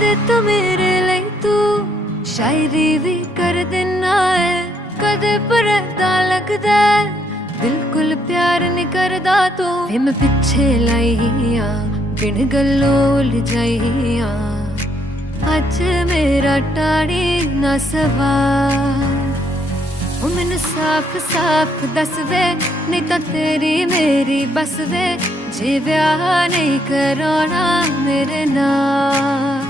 दे तो मेरे लिए तू शायरी भी कर देना है। कदे परदा लगदा है, बिल्कुल प्यार नहीं करदा तू। मैं पिछे लाइया बिन गल्लों उलझाइया, अज मेरा टाड़ी ना सवार। ओ मैनू साफ साफ दस वे, नहीं तो तेरी मेरी बस वे। जे ब्याह नहीं कराना मेरे नाल,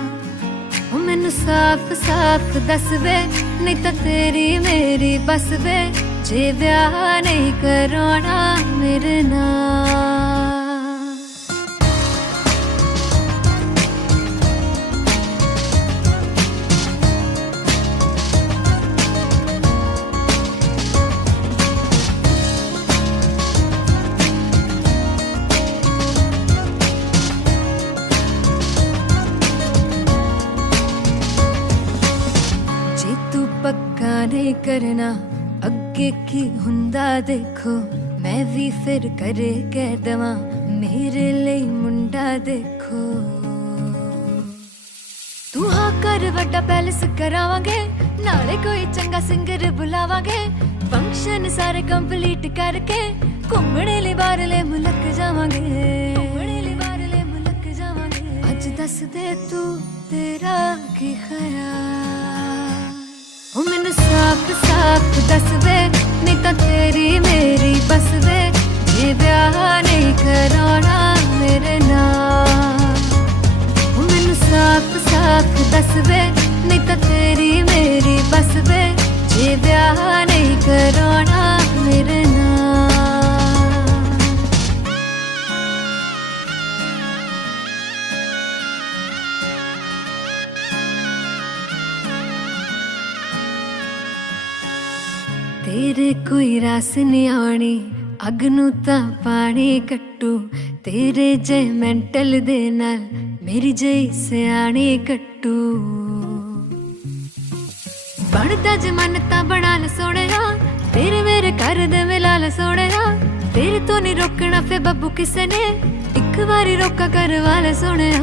ओ मैनू साफ साफ दस वे, नहीं तो तेरी मेरी बस वे। जे ब्याह नहीं कराना मेरे नाल। पक्का नहीं करना अगे की हुंदा देखो, मैं भी फिर करे कह दवा मेरे लिए मुंडा देखो। तू हाँ कर वड्डा पैलेस करावांगे, नाले कोई चंगा सिंगर बुलावांगे। फंक्शन सारे कंप्लीट करके घूमने ले बाहरले मुल्क जावांगे। अज दस दे तू तेरा की ख्याल। ओ मैनू साफ साफ दस वे, नहीं तो तेरी मेरी बस वे। जे ब्याह नहीं कराना मेरे नाल, ओ मैनू साफ साफ दस वे, नहीं तो तेरी मेरी बस वे। जे ब्याह नहीं कराना मेरे नाल। तेरे कोई रास नहीं आनी, अग नू तां पानी कट्टू। तेरे जे मैंटल दे नाल मेरी जई सियाणी कट्टू। बनदा जमानता बना ल सोहणिया, तेरे मेरे कर दे मिला ल सोहणिया। तेरे तो नहीं रोकना फे बब्बू किसे ने, एक बारी रोका करवा ल सोहणिया।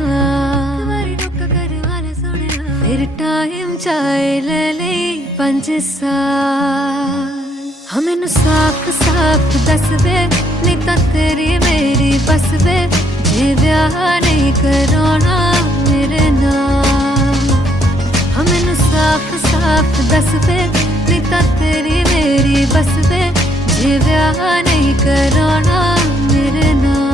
फिर टाइम चाहे ले ले 5 साल। हाँ मैनू साफ साफ दस वे, नहीं तो तेरी मेरी बस वे। जे ब्याह नहीं कराना मेरे नाल, हाँ मैनू साफ साफ दस वे, नहीं तो तेरी मेरी बस वे। जे ब्याह नहीं कराना मेरे नाल।